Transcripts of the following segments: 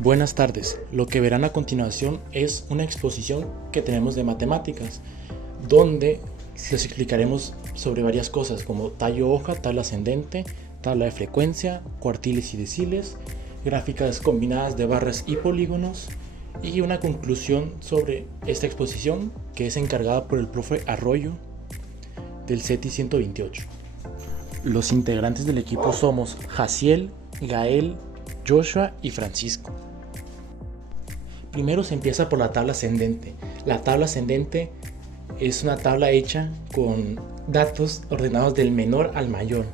Buenas tardes, lo que verán a continuación es una exposición que tenemos de matemáticas, donde les explicaremos sobre varias cosas como tallo hoja, tabla ascendente, tabla de frecuencia, cuartiles y deciles, gráficas combinadas de barras y polígonos, y una conclusión sobre esta exposición que es encargada por el profe Arroyo del CETI 128. Los integrantes del equipo somos Jaciel, Gael, Joshua y Francisco. Primero se empieza por la tabla ascendente. La tabla ascendente es una tabla hecha con datos ordenados del menor al mayor.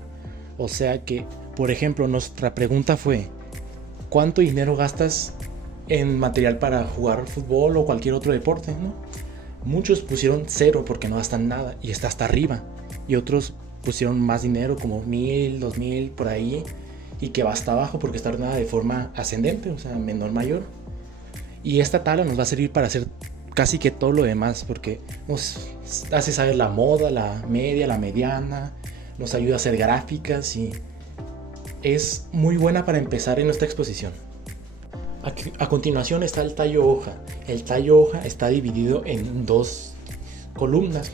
O sea que, por ejemplo, nuestra pregunta fue: ¿cuánto dinero gastas en material para jugar fútbol o cualquier otro deporte, ¿no? Muchos pusieron 0 porque no gastan nada y está hasta arriba. Y otros pusieron más dinero, como 1000, 2000, por ahí, y que va hasta abajo porque está ordenada de forma ascendente, o sea, menor-mayor. Y esta tabla nos va a servir para hacer casi que todo lo demás, porque nos hace saber la moda, la media, la mediana, nos ayuda a hacer gráficas y es muy buena para empezar en nuestra exposición. A continuación está el tallo hoja. El tallo hoja está dividido en dos columnas.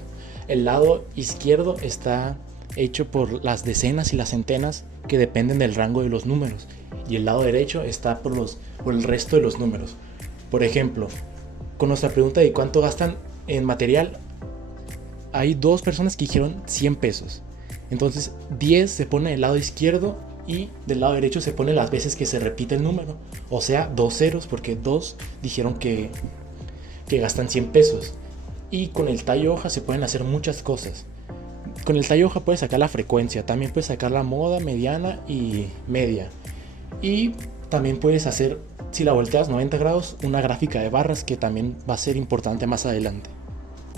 El lado izquierdo está hecho por las decenas y las centenas que dependen del rango de los números, y el lado derecho está por el resto de los números. Por ejemplo, con nuestra pregunta de cuánto gastan en material, hay dos personas que dijeron 100 pesos. Entonces 10 se pone del lado izquierdo y del lado derecho se pone las veces que se repite el número. O sea, 2 ceros, porque 2 dijeron que gastan 100 pesos. Y con el tallo hoja se pueden hacer muchas cosas. Con el tallo hoja puedes sacar la frecuencia, también puedes sacar la moda, mediana y media. Y también puedes hacer, si la volteas 90 grados, una gráfica de barras que también va a ser importante más adelante.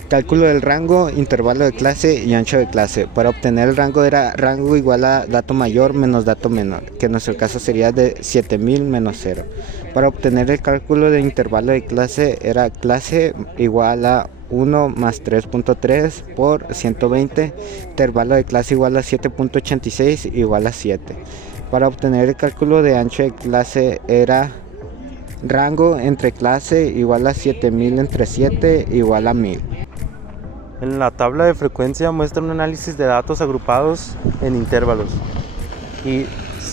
Cálculo del rango, intervalo de clase y ancho de clase. Para obtener el rango era rango igual a dato mayor menos dato menor, que en nuestro caso sería de 7000 menos 0. Para obtener el cálculo de intervalo de clase era clase igual a 1 más 3.3 por 120, intervalo de clase igual a 7.86 igual a 7. Para obtener el cálculo de ancho de clase era rango entre clase igual a 7000 entre 7 igual a 1000. En la tabla de frecuencia muestra un análisis de datos agrupados en intervalos y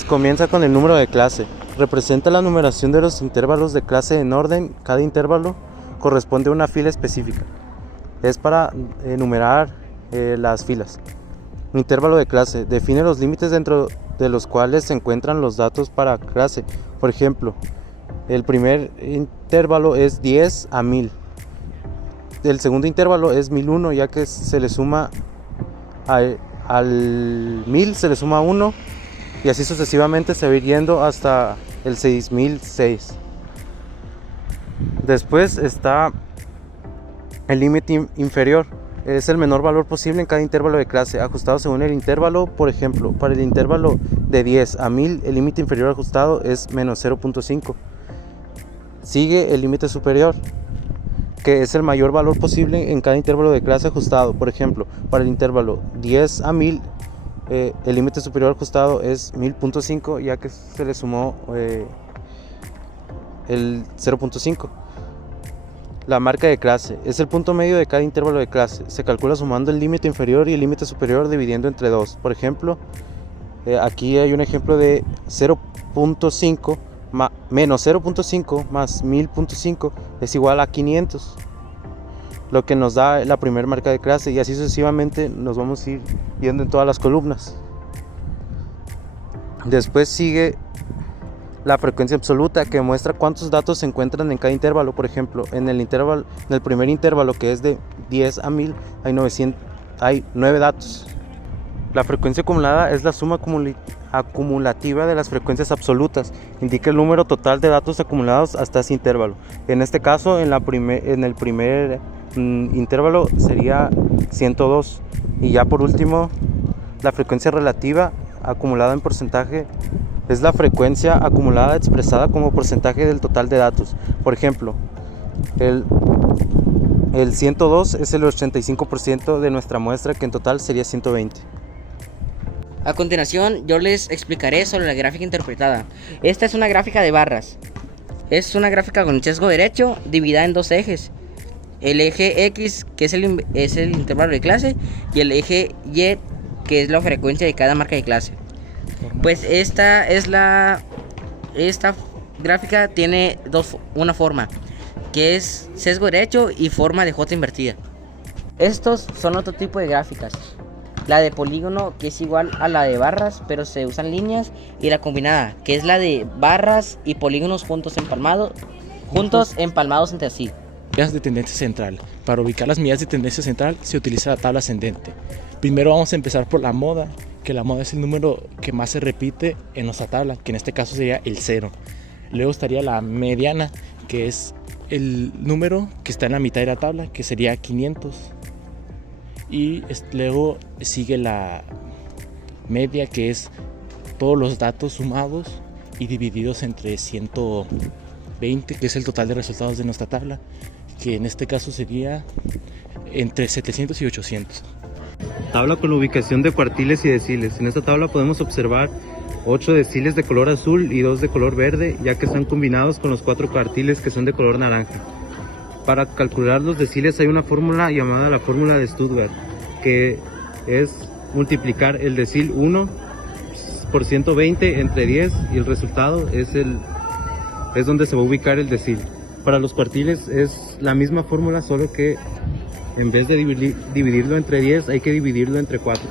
comienza con el número de clase. Representa la numeración de los intervalos de clase en orden. Cada intervalo corresponde a una fila específica. Es para enumerar las filas. Intervalo de clase define los límites dentro de los cuales se encuentran los datos para clase. Por ejemplo, el primer intervalo es 10 a 1000. El segundo intervalo es 1001, ya que se le suma al 1000 se le suma 1, y así sucesivamente se va a ir yendo hasta el 6006. Después está el límite inferior. Es el menor valor posible en cada intervalo de clase, ajustado según el intervalo. Por ejemplo, para el intervalo de 10 a 1000, el límite inferior ajustado es menos 0.5. Sigue el límite superior, que es el mayor valor posible en cada intervalo de clase ajustado. Por ejemplo, para el intervalo 10 a 1000, el límite superior ajustado es 1000.5, ya que se le sumó el 0.5. La marca de clase es el punto medio de cada intervalo de clase. Se calcula sumando el límite inferior y el límite superior dividiendo entre 2. Por ejemplo, aquí hay un ejemplo de 0.5 menos 0.5 más 1000.5 es igual a 500, lo que nos da la primera marca de clase, y así sucesivamente nos vamos a ir viendo en todas las columnas. Después sigue la frecuencia absoluta, que muestra cuántos datos se encuentran en cada intervalo. Por ejemplo, en el primer intervalo, que es de 10 a 1000, hay 9 datos. La frecuencia acumulada es la suma acumulativa de las frecuencias absolutas. Indica el número total de datos acumulados hasta ese intervalo. En este caso, en el primer intervalo sería 102. Y ya por último, la frecuencia relativa acumulada en porcentaje es la frecuencia acumulada expresada como porcentaje del total de datos. Por ejemplo, el 102 es el 85% de nuestra muestra, que en total sería 120. A continuación, yo les explicaré sobre la gráfica interpretada. Esta es una gráfica de barras. Es una gráfica con sesgo derecho dividida en dos ejes. El eje X, que es el intervalo de clase, y el eje Y, que es la frecuencia de cada marca de clase. Pues esta gráfica tiene una forma, que es sesgo derecho y forma de J invertida. Estos son otro tipo de gráficas. La de polígono, que es igual a la de barras, pero se usan líneas, y la combinada, que es la de barras y polígonos juntos empalmados entre sí. Medidas de tendencia central. Para ubicar las medidas de tendencia central se utiliza la tabla ascendente. Primero vamos a empezar por la moda, que la moda es el número que más se repite en nuestra tabla, que en este caso sería el 0. Luego estaría la mediana, que es el número que está en la mitad de la tabla, que sería 500. Y luego sigue la media, que es todos los datos sumados y divididos entre 120, que es el total de resultados de nuestra tabla, que en este caso sería entre 700 y 800. Tabla con la ubicación de cuartiles y deciles. En esta tabla podemos observar 8 deciles de color azul y 2 de color verde, ya que están combinados con los 4 cuartiles que son de color naranja. Para calcular los deciles hay una fórmula llamada la fórmula de Stuttgart, que es multiplicar el decil 1 por 120 entre 10 y el resultado es donde se va a ubicar el decil. Para los cuartiles es la misma fórmula, solo que en vez de dividirlo entre 10 hay que dividirlo entre 4.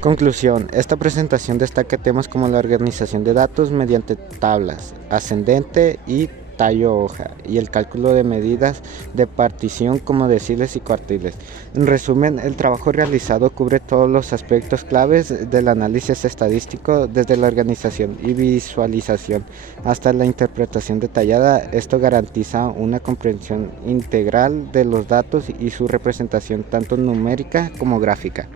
Conclusión. Esta presentación destaca temas como la organización de datos mediante tablas, ascendente y tallo hoja, y el cálculo de medidas de partición como deciles y cuartiles. En resumen, el trabajo realizado cubre todos los aspectos claves del análisis estadístico, desde la organización y visualización hasta la interpretación detallada. Esto garantiza una comprensión integral de los datos y su representación tanto numérica como gráfica.